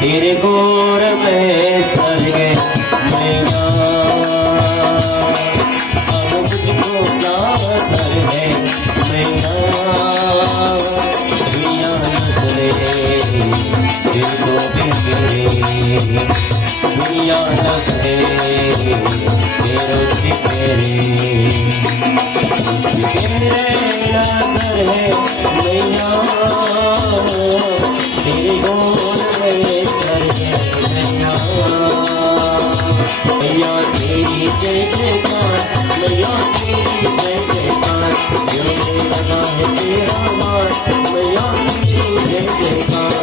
तेरे गोर में सर गए मैया, अब मुझको क्या डर है मैया। दुनिया नजरे दिल को बिगड़े, दुनिया नजरे तेरे बिगड़े, तेरे नजर है मैया, तेरे गोर में सर गए मैया। मैया तेरी जय जयकार, मैया तेरी जय जयकार, जो लगा है तेरा मार, मैया तेरी जय जयकार।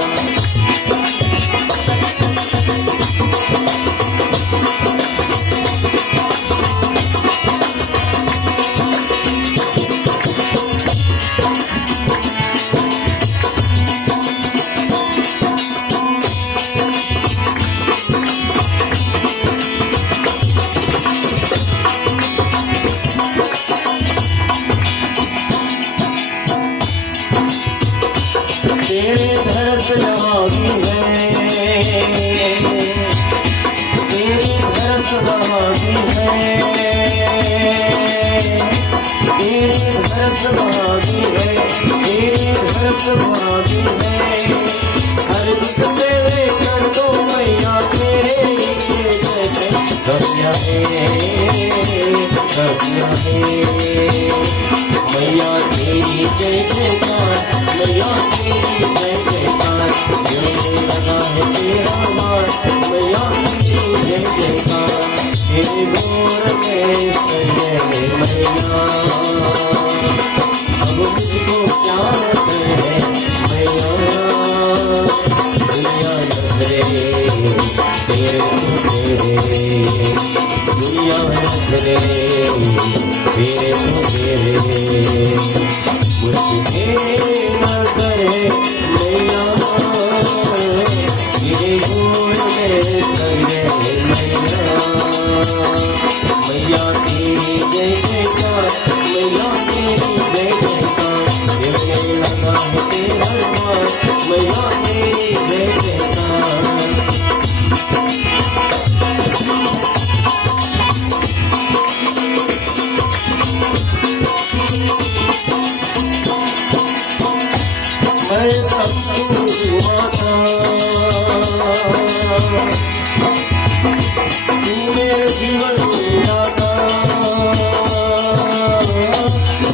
तेरे धरस नवागी है, तेरी धरस नवागी है, तेरी धरस नवागी है, तेरी धरस नवागी है। हर दुख से वे कर दो मैया तेरे लिए कबिया है, कबिया है। मैया तेरी जय जयकार, मैया तेरी जय जयकार, जो लगा है तेरा मार, मैया तेरी जय जयकार। तेरे गोर में सर गए मैया, अब मुझको क्या है मैया। दुनिया नजरे तेरे को तेरे, दुनिया नजरे तेरे को तेरे, मुझे नजर है मैया, तेरे गोर में सर गए मैया। मैया तेरी जय जयकार, मैया तेरी जय जयकार, तेरे लगा है तेरा मार, मैया तेरी जय जयकार। मैं सब माता, तू मेरे जीवन दाता,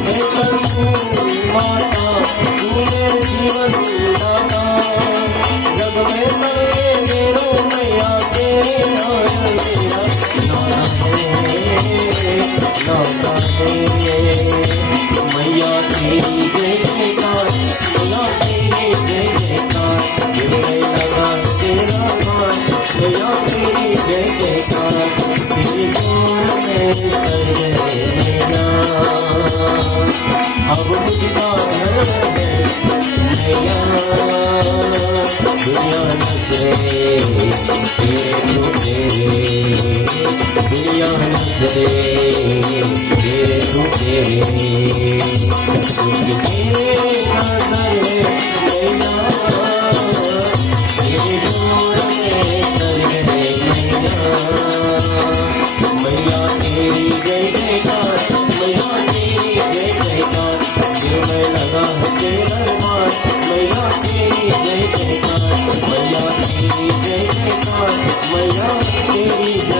मैं सब माता, तू मेरे जीवन दाता। जग में सगे मेरो मैया तेरे नाम तेरा नाना है, नाना है। मैया तेरी जय जयकार, मैया तेरी जय जयकार, जो लगा तेरा मार, मैया तेरी जय जयकार। तेरे गोर में सर गए मैया, अब मुझका घर है मैया। दुनिया नजरे तेरे को तेरे, दुनिया नजरे तेरे को तेरे, तेरे नजर है मैया, तेरे गोर में सर गए मैया। मैया तेरी जय जयकार, मैया तेरी जय जयकार, दिल में लगा है तेरा मार, मैया तेरी जय जयकार, मैया तेरी जय जयकार, मैया तेरी जय